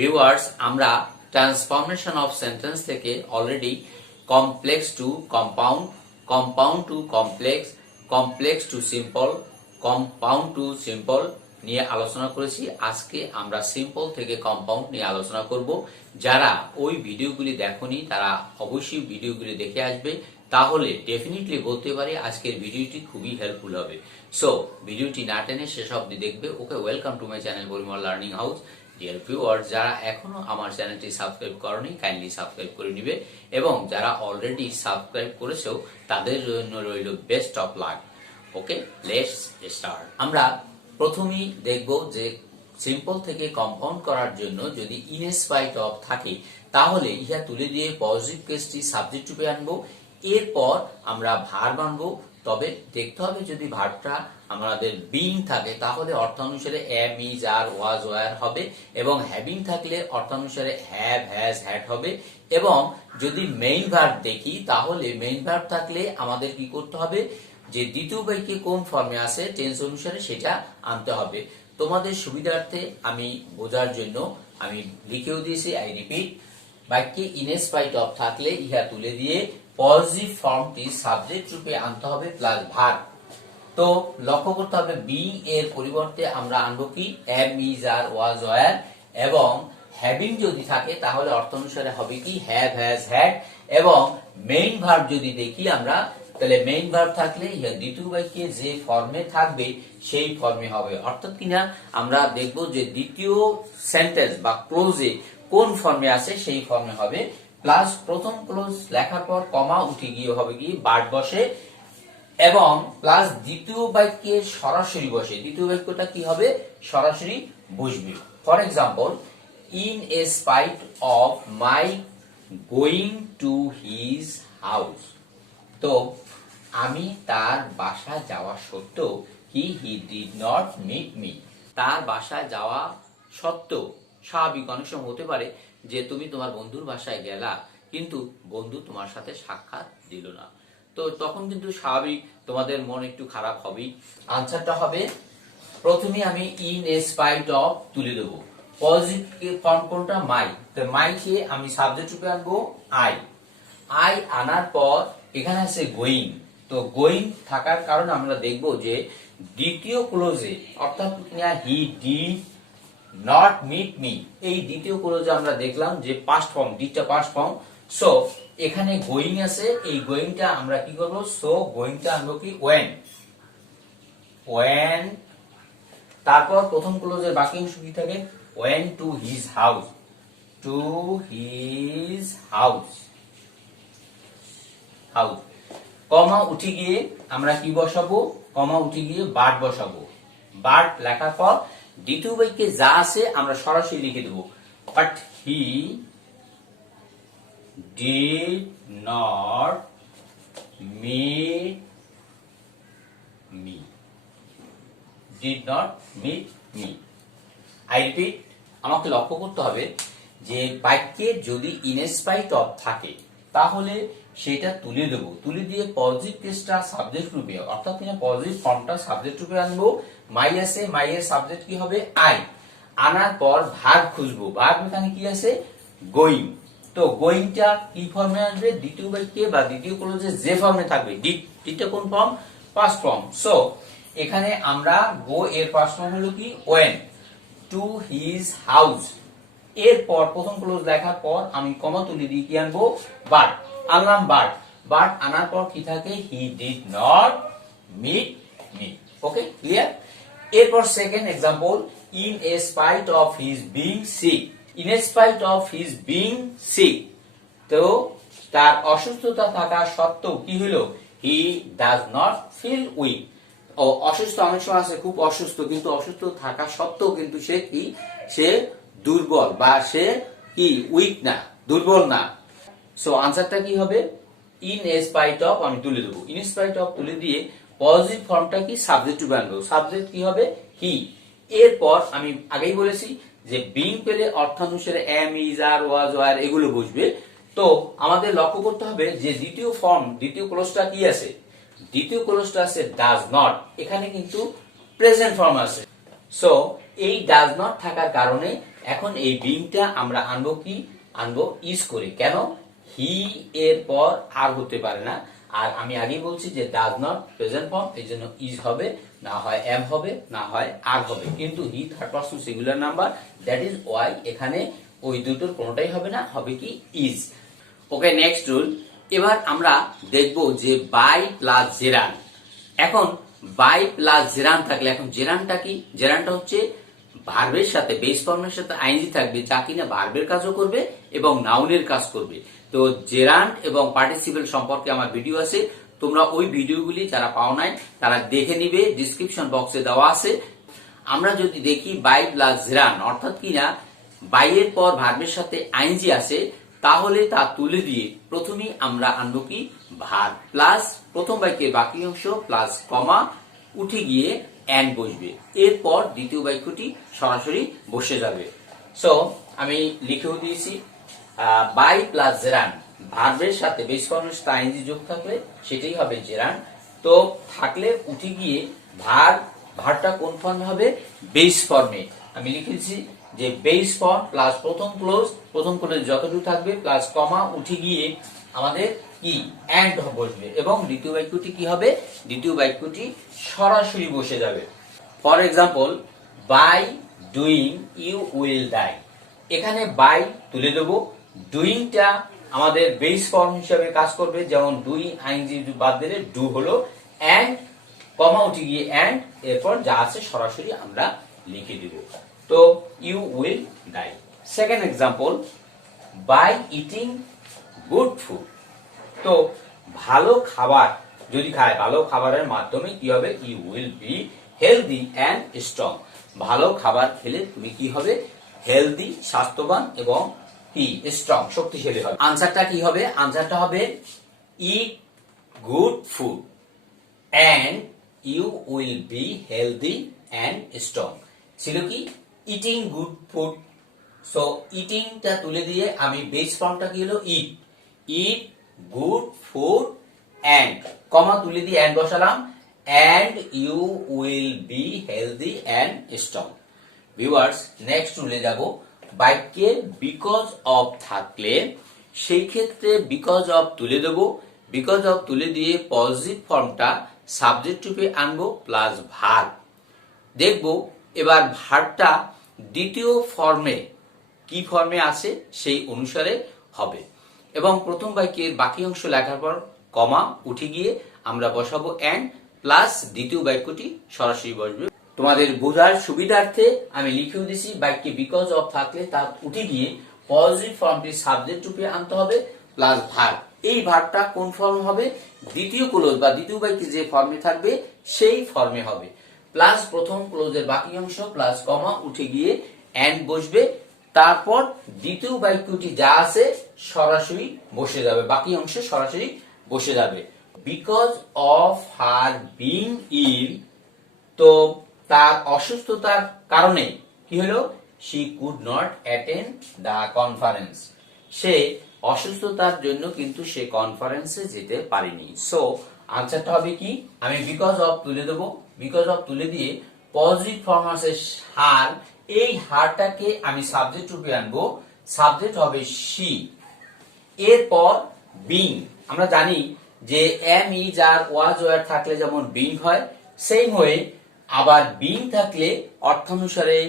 Viewers, আমরা transformation of sentence থেকে already complex to compound, compound to complex, complex to simple, compound to simple নিয়ে আলোচনা করেছি। আজকে আমরা সিম্পল থেকে কম্পাউন্ড নিয়ে আলোচনা করব। যারা ওই ভিডিওগুলি দেখোনি তারা অবশ্যই ভিডিওগুলি দেখে আসবে, তাহলে ডেফিনেটলি বলতে পারি আজকের ভিডিওটি খুবই হেল্পফুল হবে। সো ভিডিওটি না টেনে শেষ অবধি দেখবে। Okay, welcome to my channel Parimal learning house. Dear viewers, যারা এখনো আমার চ্যানেলটি সাবস্ক্রাইব করনি কাইন্ডলি সাবস্ক্রাইব করে নিবে, এবং যারা অলরেডি সাবস্ক্রাইব করেছো তাদের জন্য রইল best of luck. Okay, let's start. আমরা প্রথমেই দেখব যে সিম্পল থেকে কম্পাউন্ড করার জন্য যদি ইন স্পাইট অফ থাকে তাহলে ইহা তুলে দিয়ে পজিটিভ কেসটি সাবজেক্ট রূপে আনবো। এরপর আমরা ভার্ব আনবো। তবে দেখতে হবে যদি ভার্বটা আমাদের বিং থাকে তাহলে অর্থানুসারে am, is, are, was, were হবে, এবং হ্যাভিং থাকলে অর্থানুসারে হ্যাভ, হ্যাজ, হ্যাড হবে। এবং যদি মেইন ভার্ব দেখি তাহলে মেইন ভার্ব থাকলে আমাদের কি করতে হবে, যে দ্বিতীয় বাক্যে কোন ফর্মে আছে টেন্স অনুসারে সেটা আনতে হবে। তোমাদের সুবিধার্থে আমি বোঝার জন্য আমি লিখেও দিয়েছি, আই রিপিট। বাক্যে ইন স্পাইট অফ থাকলে ইহা তুলে দিয়ে পজিটিভ ফর্মটি সাবজেক্ট রূপে আনতে হবে প্লাস ভার্ব। তো লক্ষ্য করতে হবে বিং এর পরিবর্তে আমরা আনবো কি am, is, are, was, were, এবং হ্যাভিং যদি থাকে তাহলে অর্থ অনুসারে হবে কি হ্যাভ, হ্যাজ, হ্যাড। এবং মেইন ভার্ব যদি দেখি আমরা, তাহলে মেইন ভার্ব থাকলে ইহা দ্বিতীয় বাক্যে যে ফর্মে থাকবে সেই ফর্মে হবে। অর্থাৎ কিনা আমরা দেখব যে দ্বিতীয় সেন্টেন্স বা ক্লোজে কোন ফর্মে আছে সেই ফর্মে হবে। প্লাস প্রথম ক্লোজ লেখার পর কমা উঠে গিয়ে হবে কি ভার্ব বসে, এবং প্লাস দ্বিতীয় বাক্যে সরাসরি বসে। দ্বিতীয় বাক্যটা কি হবে, সরাসরি বসবে। For example, in a spite of my going to his house. তো আমি তার বাসা যাওয়া সত্ত্বেও he did not meet me. তার বাসায় যাওয়া সত্ত্বেও স্বাভাবিক অনেক সময় হতে পারে যে তুমি তোমার বন্ধুর বাসায় গেলা কিন্তু বন্ধু তোমার সাথে সাক্ষাৎ দিল না, তো তখন কিন্তু স্বাভাবিক তোমাদের মন একটু খারাপ হবেই। আনসারটা হবে প্রথমে আমি ইন এ স্পাইট অফ তুলে দেবো। পজিটিভ ফর্ম কোনটা, মাই। তো মাইকে আমি সাবজেক্ট রূপে আনবো আই। আই আনার পর এখানে আছে গোয়িং। তো গোয়িং থাকার কারণে আমরা দেখব যে দ্বিতীয় ক্লোজে অর্থাৎ he did not meet me, এই দ্বিতীয় ক্লোজে আমরা দেখলাম যে পাস্ট ফর্ম, ডিডটা পাস্ট ফর্ম। সো এখানে গোয়িং আছে, এই গোয়িংটা আমরা কি করব, সো গোয়িংটা আনবো কি ওয়েন। ওয়েন, তারপর প্রথম ক্লোজের বাকি অংশ কি থাকে, went to his house. To his house, house. Comma উঠে গিয়ে আমরা কি বসাবো, কমা উঠে গিয়ে বার্ড বসাবো। বার্ড লেখার পর দ্বিতীয় বাক্যে যা আছে আমরা সরাসরি লিখে দেবো, but he did not meet me. Did not meet me. I repeat, আমাকে লক্ষ্য করতে হবে যে বাক্যে যদি ইন স্পাইট অফ থাকে তাহলে সেটা তুলে দেবো, তুলে দিয়ে পজিটিভ কেসটা সাবজেক্ট রূপে অর্থাৎ পজিটিভ ফর্মটা সাবজেক্ট রূপে আনবো। মাই আছে, মাই এর সাবজেক্ট কি হবে আই। আনার পর ভার্ব খুঁজবো। ভার্ব এখানে কি আছে, গোয়িং। তো গোয়িংটা কি ফর্মে আসবে, দ্বিতীয় বাক্যে বা দ্বিতীয় ক্লোজে যে ফর্মে থাকবে। ডিডটা কোন ফর্ম, পাস্ট ফর্ম। সো এখানে আমরা গো এর পাস্ট ফর্ম হলো কি ওয়েন টু হিজ হাউস। এরপর প্রথম ক্লোজ লেখার পর আমি কমা তুলে দিয়ে কি আনবো, বাট। আনলাম বাট। বাট আনার পর কি থাকে, he did not meet me. Okay, clear. এরপর second example, in a spite of his being sick. In a spite of his being sick, তো তার অসুস্থতা থাকা সত্ত্বেও কি হলো, he does not feel weak. ও অসুস্থ, অনেক সময় আছে খুব অসুস্থ, কিন্তু অসুস্থ থাকা সত্ত্বেও কিন্তু সে কি, সে দুর্বল বা সে কি উইক না, দুর্বল না। সো আনসারটা কি হবে, ইন স্পাইট অফ আমি তুলে দেবো। ইন স্পাইট অফ তুলে দিয়ে পজিটিভ ফর্মটা কি সাবজেক্ট রূপে আনবো। সাবজেক্ট কি হবে, হি। এরপর আমি আগেই বলেছি যে বিং পেলে অর্থানুসারে am, is, are, was, were এগুলো বুঝবে। তো আমাদের লক্ষ্য করতে হবে যে দ্বিতীয় ফর্ম, দ্বিতীয় ক্লোজটা কি আছে, দ্বিতীয় ক্লোজটা আছে ডাজ নট। এখানে কিন্তু প্রেজেন্ট ফর্ম আছে। সো এই ডাজ নট থাকার কারণে এখন এই বিংটা আমরা আনবো কি, আনবো ইজ করে। কেন, হি এর পর আর হতে পারে না, আর আমি আগেই বলছি যে ডাজ নট প্রেজেন্ট ফর্ম, এই জন্য ইজ হবে, না হয় এম হবে, না হয় আর হবে, কিন্তু he third person singular number, that is Y এখানে ওই দুটোর কোনোটাই হবে না, হবে কি ইজ। Okay, next rule. এবার আমরা দেখব যে বাই প্লাস জেরান। এখন বাই প্লাস জেরান থাকলে, এখন জেরানটা কি, জেরানটা হচ্ছে ভার্বের সাথে, বেস ফর্মের সাথে আইএনজি থাকবে, যা কিনা ভার্বের কাজও করবে এবং নাউনের কাজ করবে। তো জেরান্ড এবং পার্টিসিপেল সম্পর্কে আমার ভিডিও আছে, তোমরা ওই ভিডিওগুলি যারা পাও নাই তারা দেখে নিবে, ডিসক্রিপশন বক্সে দেওয়া আছে। আমরা যদি দেখি বাই প্লাস জেরান অর্থাৎ কিনা বাইয়ের পর ভার্বের সাথে আইএনজি আছে, তাহলে তা তুলে দিয়ে প্রথমেই আমরা আনবো কি ভার্ব প্লাস প্রথম বাক্যের বাকি অংশ প্লাস কমা উঠে গিয়ে এন্ড বসবে, এরপর দ্বিতীয় বাক্যটি সরাসরি বসে যাবে। সো আমি লিখেও দিয়েছি বাই প্লাস জেরান, ভার্বের সাথে বেস ফর্মের সাথে আইএনজি যোগ থাকলে সেটাই হবে জেরান। তো থাকলে উঠে গিয়ে ভার্বটা কোন ফর্মে হবে, বেস ফর্মে। আমি লিখেছি যে বেস ফর্ম প্লাস প্রথম ক্লোজ যতটুকু থাকবে প্লাস কমা উঠে গিয়ে আমাদের কি এন্ড বসবে, এবং দ্বিতীয় বাক্যটি কি হবে, দ্বিতীয় বাক্যটি সরাসরি বসে যাবে। For example, by doing you will die. এখানে বাই তুলে দেবো, ডুইংটা আমাদের বেস ফর্ম হিসেবে কাজ করবে, যেমন ডুই আইএনজি বাদ দিলে ডু হলো, এন্ড কমা উঠে গিয়ে এন্ড, এরপর যা আছে সরাসরি আমরা লিখে দিব। তো you will die. Second example, by eating good food. তো ভালো খাবার যদি খায়, ভালো খাবারের মাধ্যমে কি হবে, you will be healthy and strong. ভালো খাবার খেলে তুমি কি হবে, হেলদি স্বাস্থ্যবান এবং কি স্ট্রং শক্তিশালী হবে। আনসারটা কি হবে, আনসারটা হবে eat good food and you will be healthy and strong. ছিল কি ইটিং গুড ফুড। সো ইটিংটা তুলে দিয়ে আমি বেস ফর্মটা কি হলো eat, eat good food and comma তুলে দিয়ে অ্যান্ড বসালাম, and you will be healthy and strong. Viewers, next রুলে যাব। বাক্যে বিকজ অফ থাকলে সেই ক্ষেত্রে বিকজ অফ তুলে দেব, বিকজ অফ তুলে দিয়ে পজিটিভ ফর্মটা সাবজেক্ট রূপে আনবো প্লাস ভার্ব। দেখব এবার ভার্বটা দ্বিতীয় ফর্মে কি ফর্মে আছে সেই অনুসারে হবে, এবং প্রথম বাক্যের বাকি অংশ লেখার পর কমা উঠে গিয়ে আমরা বসাবো এন্ড প্লাস দ্বিতীয় বাক্যটি সরাসরি বসবে। তোমাদের বোঝার সুবিধার্থে আমি লিখেও দিছি, বাক্যে বিকজ অফ থাকলে তা উঠে গিয়ে পজিটিভ ফর্মটি সাবজেক্ট রূপে আনতে হবে প্লাস ভার্ব। এই ভার্বটা কোন ফর্ম হবে, দ্বিতীয় ক্লোজ বা দ্বিতীয় বাক্যে যে ফর্মে থাকবে সেই ফর্মে হবে, প্লাস প্রথম ক্লোজের বাকি অংশ প্লাস কমা উঠে গিয়ে এন্ড বসবে, তারপর দ্বিতীয় বাক্যটি যা আছে সরাসরি বসে যাবে, বাকি অংশ সরাসরি বসে যাবে। Because of her being ill, তো তার অসুস্থতার কারণে কি হলো, she could not attend the conference. সে অসুস্থতার জন্য কিন্তু সে কনফারেন্সে যেতে পারেনি। সো আনসারটা হবে কি, আমি বিকজ অফ তুলে দেবো, বিকজ অফ তুলে দিয়ে পজিটিভ ফর্ম আছে হার, এই হারটাকে আমি সাবজেক্ট রূপে আনবো, সাবজেক্ট হবে শি, এরপর বিং। আমরা জানি যে am is are was were থাকলে যেমন বিং হয়, সেম হয়ে আবার বিং থাকলে অর্থানুসারে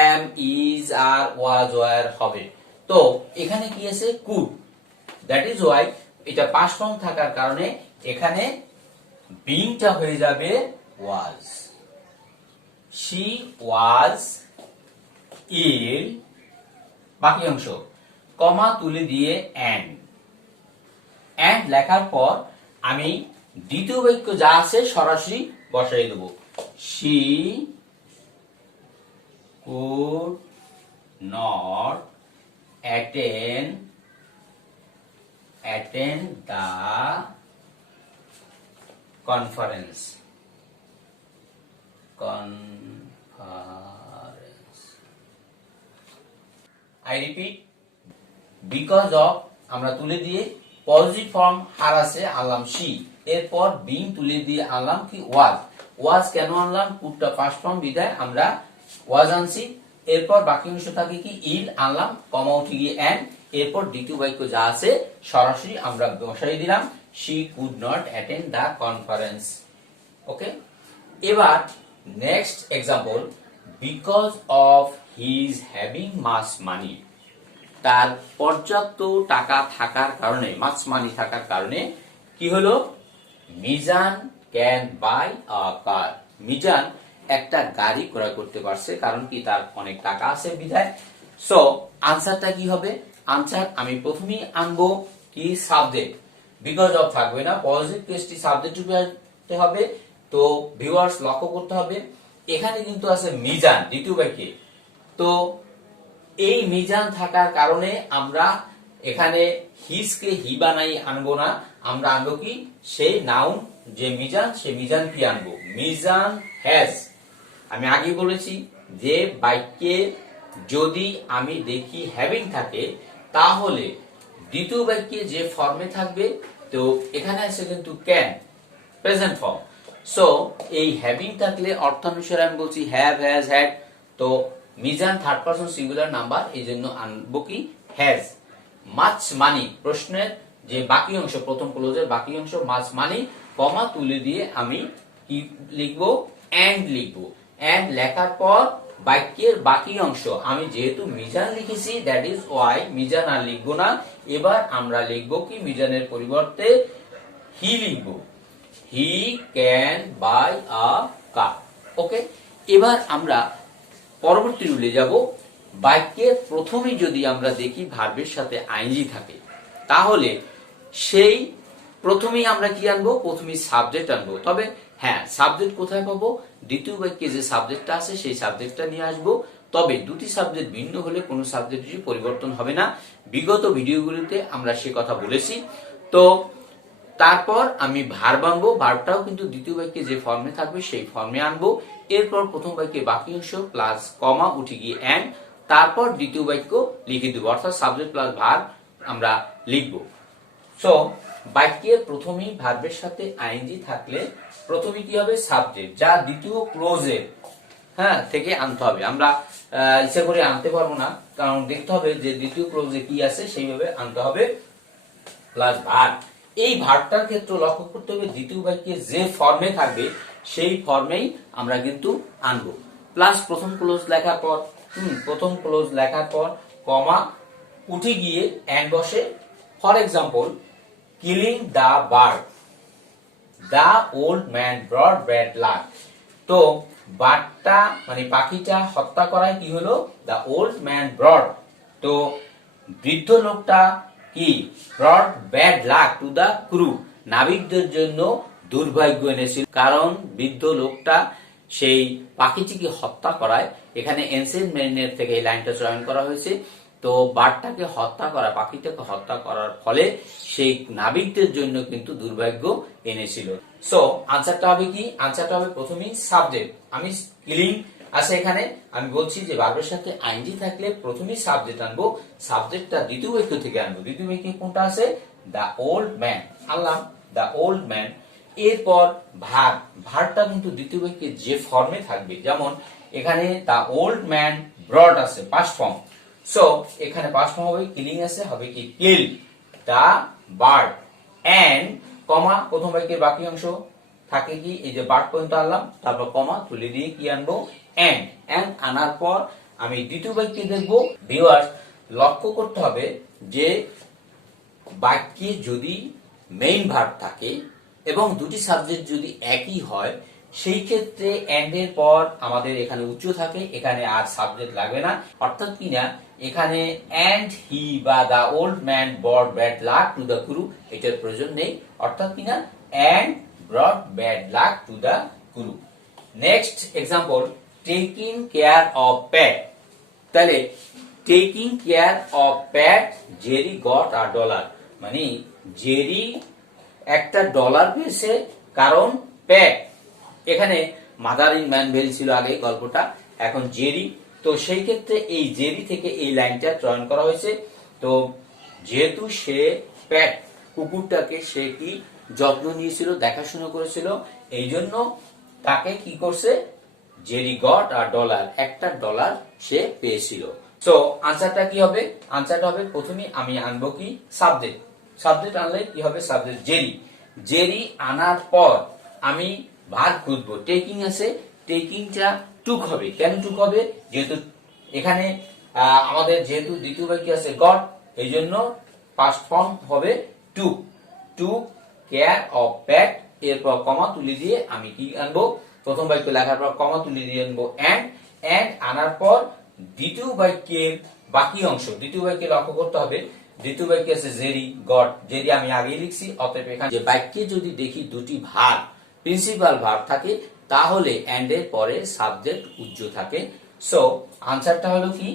am is are was were হবে। তো এখানে কি আছে কুড, দ্যাট ইজ ওয়াই এটা পাস্ট ফর্ম থাকার কারণে এখানে বিংটা হয়ে যাবে ওয়াজ। শি ওয়াজ ইল, বাকি অংশ কমা তুলে দিয়ে এন্ড লেখার পর আমি দ্বিতীয় বাক্য যা আছে সরাসরি বসাই দেব, she could not attend the conference. I repeat, because of আমরা তুলে দিয়ে পজিটিভ ফর্ম হার আছে আনলাম শি, এরপর বিং তুলে দিয়ে আনলাম কি ওয়াজ। ওয়াজ কেন আনলাম, কুডটা ফার্স্ট ফর্ম বিদায় আমরা ওয়াজ আনছি, এরপর বাকি অংশ থাকে কি ইল আনলাম, কমা উঠে গিয়ে এন্ড, এরপর দ্বিতীয় বাক্য যা আছে সরাসরি আমরা বসাই দিলাম, she could not attend the conference. ওকে, এবার next example, because of his having much money, তার পর্যাপ্ত টাকা থাকার কারণে, মাচ মানি থাকার কারণে কি হলো, মিজান ক্যান বাই আ কার, মিজান একটা গাড়ি ক্রয় করতে পারছে, কারণ কি তার অনেক টাকা আছে বিধায়। সো আনসারটা কি হবে, আনসার আমি প্রথমেই আনবো কি সাবজেক্ট, বিকজ অফ থাকবে না, পজিটিভ কেসটি সাবজেক্ট রূপে হবে। তো ভিউয়ার্স লক্ষ্য করতে হবে এখানে কিন্তু আছে মিজান দ্বিতীয় বাক্যে, তো এই মিজান থাকার কারণে আমরা এখানে হিজকে হি বানাই আনবো না, আমরা আনবো কি সেই নাউন যে মিজান, সে মিজান কি আনবো, মিজান হ্যাজ। আমি আগে বলেছি যে বাক্যে যদি আমি দেখি হ্যাভিং থাকে তাহলে দ্বিতীয় বাক্যে যে ফর্মে থাকবে, তো এখানে আছে কিন্তু ক্যান, প্রেজেন্ট ফর্ম। সো এই হ্যাভিং থাকলে অর্থানুসারে আমি বলছি হ্যাভ, হ্যাজ, হ্যাড, তো Mizan third person singular number, এই জন্য আনবো কি হ্যাজ। মাচ মানি, প্রশ্নের যে বাকি অংশ, প্রথম ক্লোজের বাকি অংশ মাচ মানি, কমা তুলে দিয়ে আমি কি লিখবো, এন্ড লিখবো। এন্ড লেখার পর বাক্যের বাকি অংশ আমি যেহেতু মিজান লিখেছি, দ্যাট ইজ ওয়াই মিজান আর লিখবো না, এবার আমরা লিখবো কি মিজানের পরিবর্তে হি লিখবো, হি ক্যান বাই আ কার। ওকে, এবার আমরা পরবর্তী রুলে যাব। বাক্যের প্রথমে যদি আমরা দেখি ভার্বের সাথে আইএনজি থাকে তাহলে সেই প্রথমেই আমরা কি আনবো, প্রথমেই সাবজেক্ট আনবো। তবে হ্যাঁ, সাবজেক্ট কোথায় পাবো, দ্বিতীয় বাক্যে যে সাবজেক্টটা আছে সেই সাবজেক্টটা নিয়ে আসবো। তবে দুটি সাবজেক্ট ভিন্ন হলে কোনো সাবজেক্টেরই পরিবর্তন হবে না, বিগত ভিডিওগুলিতে আমরা সে কথা বলেছি। তো তারপর আমি ভার্ব আনবো, ভার্বটাও কিন্তু দ্বিতীয় বাক্যে যে ফর্মে থাকবে সেই ফর্মে আনবো। এরপর প্রথম বাক্যে বাকি অংশ প্লাস কমা উঠে গিয়ে এন্ড, তারপর দ্বিতীয় বাক্য লিখে দেবো, অর্থাৎ সাবজেক্ট প্লাস ভার্ব আমরা লিখবো। সো বাক্যের প্রথমেই ভার্বের সাথে আইএনজি থাকলে প্রথমে কি হবে, সাবজেক্ট, যা দ্বিতীয় ক্লোজের হ্যাঁ থেকে আনতে হবে। আমরা ইচ্ছা করে আনতে পারবো না, কারণ দেখতে হবে যে দ্বিতীয় ক্লোজে কি আছে সেইভাবে আনতে হবে, প্লাস ভার্ব। এই ভার্বটার ক্ষেত্রে লক্ষ্য করতে হবে দ্বিতীয় বাক্যে যে ফর্মে থাকবে সেই ফর্মেই আমরা কিন্তু আনবো, প্লাস প্রথম ক্লোজ লেখার পর প্রথম ক্লোজ লেখার পর কমা উঠে গিয়ে এন্ড বসে। For example, killing the bird, the old man brought bad luck, তো বার্ডটা মানে পাখিটা হত্যা করায় কি হলো, দা ওল্ড ম্যান ব্রড, তো বৃদ্ধ লোকটা কি brought bad luck to the crew, নাবিকদের জন্য দুর্ভাগ্য এনেছিল, কারণ বৃদ্ধ লোকটা সেই পাখিটিকে হত্যা করায়। এখানে এনসেন্ট মেরিনের থেকে এই লাইনটা চয়ন করা হয়েছে। তো বার্ডটাকে হত্যা করা, পাখিটাকে হত্যা করার ফলে সেই নাবিকদের জন্য কিন্তু দুর্ভাগ্য এনেছিল। সো আনসারটা হবে কি, আনসারটা হবে প্রথমেই সাবজেক্ট। আমি কিলিং আছে এখানে, আমি বলছি যে ভার্বের সাথে আইএনজি থাকলে প্রথমেই সাবজেক্ট আনবো, সাবজেক্টটা দ্বিতীয় বাক্য থেকে আনবো। দ্বিতীয় বাক্যে কোনটা আছে, দা ওল্ড ম্যান, আনলাম দা ওল্ড ম্যান। এরপর ভার্ব, ভার্বটা কিন্তু দ্বিতীয় বাক্যে যে ফর্মে থাকবে, যেমন এখানে দা ওল্ড ম্যান ব্রড আছে পাস্ট ফর্ম, সো এখানে পাস্ট ফর্ম হবে কিলিং আছে, হবে কি কিল দা বার্ড, এন্ড কমা প্রথম বাক্যের বাকি অংশ থাকে কি, এই যে বার্ড পর্যন্ত আনলাম, তারপর কমা তুলে দিয়ে কি আনবো, এন্ড। এন্ড আনার পর আমি দ্বিতীয় বাক্যে দেখবো। ভিউয়ার্স লক্ষ্য করতে হবে যে বাক্যে যদি মেইন ভার্ব থাকে এবং দুটি সাবজেক্ট যদি একই হয়, সেই ক্ষেত্রে এন্ড এর পর আমাদের এখানে উচ্চ থাকে, এখানে আর সাবজেক্ট লাগবে না। অর্থাৎ কি না, এখানে এন্ড হি বা the old man brought bad luck to the crew, এটার প্রয়োজন নেই। অর্থাৎ কি না, and brought bad luck to the crew. Next example, taking care of Pat, তাহলে taking care of Pat Jerry got a dollar, মানে Jerry একটা dollar পেয়েছে কারণ প্যাট, এখানে মাদার ইন ম্যানভেল ছিল আগে গল্পটা, এখন জেরি। তো সেই ক্ষেত্রে এই জেরি থেকে এই লাইনটা চয়ন করা হয়েছে। তো যেহেতু সে প্যাট কুকুরটাকে সে কি যত্ন নিয়েছিল, দেখাশোনা করেছিল, এই জন্য তাকে কি করছে, জেরি গট আর ডলার, $1 সে পেয়েছিল। সো আনসারটা কি হবে? আনসারটা হবে প্রথমে আমি আনবো কি সাবজেক্ট, সাবজেক্ট আনলে কি হবে সাবজেক্ট জেরি, জেরি আনার পর আমি ভার্ব খুঁজবো, টেকিং আছে, টেকিংটা টুক হবে। কেন টুক হবে? যেহেতু এখানে আমাদের যেহেতু দ্বিতীয় বাক্যে আছে গট, এই জন্য পাস্ট ফর্ম হবে টুক, টুক কেয়ার অফ প্যাট, এরপর কমা তুলে দিয়ে আমি কি আনবো, প্রথম বাক্য লেখার পর কমা তুলে দিয়ে আনবো এন্ড আনার পর দ্বিতীয় বাক্যের বাকি অংশ, দ্বিতীয় বাক্যে লক্ষ্য করতে হবে দ্বিতীয় বাক্যে আছে জেরি গট, জেরি আমি আগেই লিখছি, অতএব এখানে যে বাক্যে যদি দেখি দুটি ভার্ব প্রিন্সিপাল ভার্ব থাকে তাহলে এন্ড এর পরে সাবজেক্ট উজ্জ থাকে। সো আনসারটা হলো কি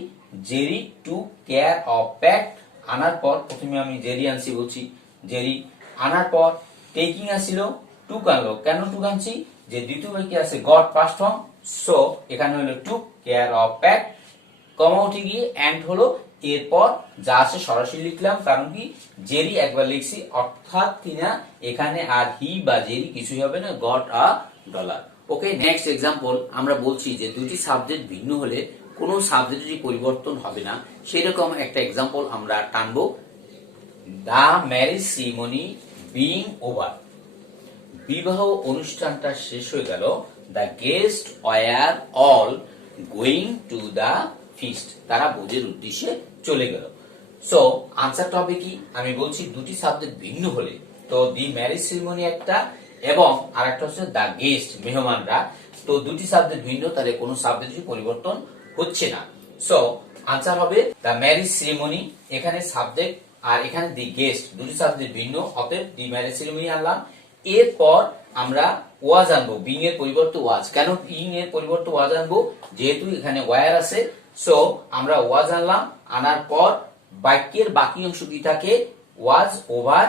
জেরি টু কেয়ার অফ প্যাট, আনার পর প্রথমে আমি জেরি আনছি বলছি, জেরি আনার পর টেকিং আসছিল, টুক আনলো। কেন টুক আনছি? যে দ্বিতীয় বাক্যে আছে গট পাস্ট ফর্ম, সো এখানে হলো টুক কেয়ার অফ প্যাট, কমা উঠে গিয়ে এন্ড হলো, এরপর যা আছে সরাসরি লিখলাম, কারণ কি জেরি একবার লিখছি, অর্থাৎ কিনা এখানে আর হি বা জেরি কিছুই হবে না, goat a dollar. Okay, next example, আমরা বলছি যে দুটি সাবজেক্ট ভিন্ন হলে কোনো সাবজেক্টেরই পরিবর্তন হবে না, সেরকম একটা এক্সাম্পল আমরা টানবো। The marriage ceremony being over, বিবাহ অনুষ্ঠানটা শেষ হয়ে গেল, the guest were all going to the feast, তারা ভোজের উদ্দেশ্যে চলে গেল। সো আনসারটা হবে কি, আমি বলছি দুটি সাবজেক্ট ভিন্ন হলে, তো দি ম্যারেজ সেরিমনি একটা এবং আরেকটা হচ্ছে দ্য গেস্ট মেহমানরা, তো দুটি সাবজেক্ট ভিন্ন, তাহলে কোনো সাবজেক্টের পরিবর্তন হচ্ছে না। সো আনসার হবে দ্য ম্যারেজ সেরিমনি, এখানে সাবজেক্ট আর এখানে দি গেস্ট, দুটি সাবজেক্ট ভিন্ন, অতএব দি ম্যারেজ সেরিমনি আনলাম। এরপর আমরা ওয়াজ আনবো, বিং এর পরিবর্তে ওয়াজ। কেন বিং এর পরিবর্তে ওয়াজ আনবো? যেহেতু এখানে ওয়্যার আছে, সো আমরা ওয়াজ আনলাম, আনার পর বাক্যের বাকি অংশ কি থাকে, ওয়াজ ওভার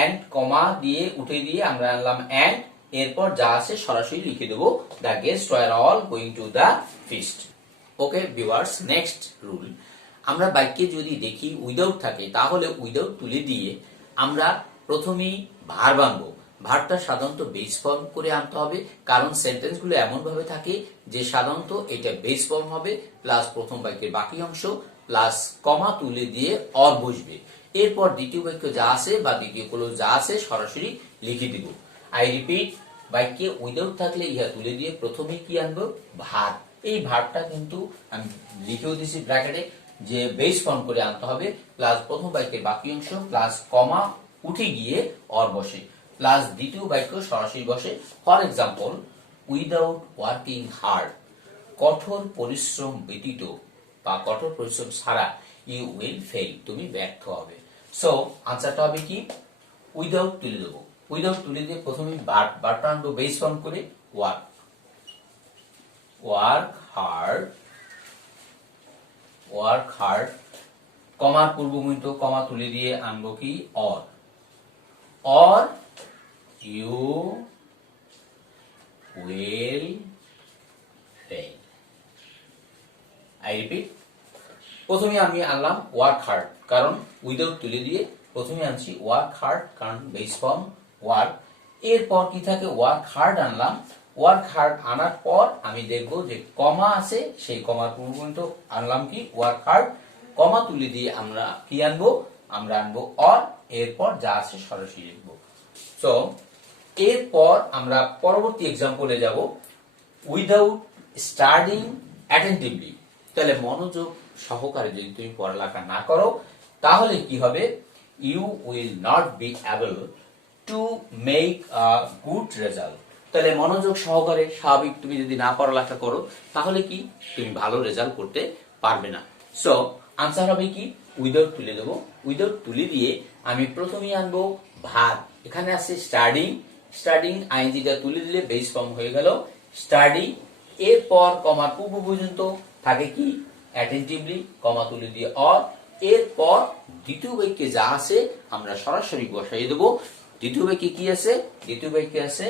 এন্ড কমা দিয়ে উঠে দিয়ে আমরা আনলাম এন্ড, এরপর যা আছে সরাসরি লিখে দেবো, the guest were all going to the feast. Okay viewers, next rule, আমরা বাক্যে যদি দেখি উইদাউট থাকে তাহলে উইদাউট তুলে দিয়ে আমরা প্রথমেই ভার্ব আনবো। ভার্বটা সাধারণত বেস ফর্ম করে আনতে হবে, কারণ সেন্টেন্স গুলো এমন ভাবে থাকে যে সাধারণত এটা বেস ফর্ম হবে প্লাস প্রথম বাক্যের বাকি অংশ প্লাস কমা তুলে দিয়ে অর বসবে, এরপর দ্বিতীয় বাক্য যা আছে বা দ্বিতীয় ক্লোজ যা আছে সরাসরি লিখে দিব। আই রিপিট, বাক্যে উইদাউট থাকলে ইহা তুলে দিয়ে প্রথমে কি আনবো, ভার্ব। এই ভার্বটা কিন্তু আমি লিখেও দিছি ব্র্যাকেটে যে বেস ফর্ম করে আনতে হবে, প্লাস প্রথম বাক্যের বাকি অংশ প্লাস কমা উঠে গিয়ে অর বসে প্লাস দ্বিতীয় বাক্য সরাসরি বসে। For example, without working hard, কঠোর পরিশ্রম ব্যতীত বা কঠোর পরিশ্রম ছাড়া ইউ উইল ফেল, তুমি ব্যর্থ হবে। সো আনসারটা হবে কি, উইদাউট তুলে দেবো, উইদাউট তুলে দিয়ে প্রথমে ভার্বটা আনবো বেস ফর্ম করে, work, work hard, work hard, কমার পূর্বমুহিত কমা তুলে দিয়ে আনবো কি or, or you will fail. I repeat, প্রথমে আমি আনলাম ওয়ার্ক হার্ড, কারণ উইদাউট তুলে দিয়ে প্রথমে আনছি ওয়ার্ক হার্ড, কারণ বেস ফর্ম ওয়ার্ক। এরপর কি থাকে, ওয়ার্ক হার্ড আনলাম, ওয়ার্ক হার্ড আনার পর আমি দেখব যে কমা আছে, সেই কমার পূর্বমুহিত আনলাম কি ওয়ার্ক হার্ড, কমা তুলে দিয়ে আমরা কি আনবো, আমরা আনবো অর, এরপর যা আছে সরাসরি লিখবো। সো এরপর আমরা পরবর্তী এক্সাম্পলে যাব, উইদাউট স্টাডিং অ্যাটেন্টিভলি, তাহলে মনোযোগ সহকারে যদি তুমি পড়ালেখা না করো তাহলে কি হবে, you will not be able to make a good result, তাহলে মনোযোগ সহকারে স্বাভাবিক তুমি যদি না পড়ালেখা করো তাহলে কি তুমি ভালো রেজাল্ট করতে পারবে না। সো আনসার হবে কি, উইদাউট তুলে দেবো, উইদাউট তুলে দিয়ে আমি প্রথমেই আনবো ভার্ব, এখানে আছে স্টাডিং, স্টাডিং আইএনজিটা তুলে দিলে বেস ফর্ম হয়ে গেল স্টাডি, এরপর কমার পূর্ব পর্যন্ত থাকে কি অ্যাটেন্টিভলি, কমা তুলে দিয়ে অর, এরপর দ্বিতীয় বাক্যে যা আছে আমরা সরাসরি বসাই দেব। দ্বিতীয় বাক্যে কি আছে, দ্বিতীয় বাক্যে আছে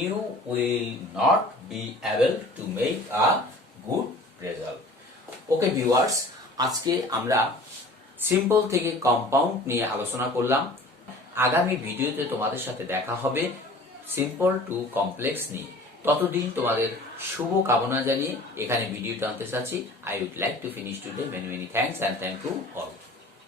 you will not be able to make a good result. Okay viewers, আজকে আমরা সিম্পল থেকে কম্পাউন্ড নিয়ে আলোচনা করলাম। আগামী ভিডিওতে তোমাদের সাথে দেখা হবে সিম্পল টু কমপ্লেক্স নিয়ে। ততদিন তোমাদের শুভ কামনা জানিয়ে এখানে ভিডিওটা আনতে চাচ্ছি। I would like to finish today. Many many thanks and thank you all.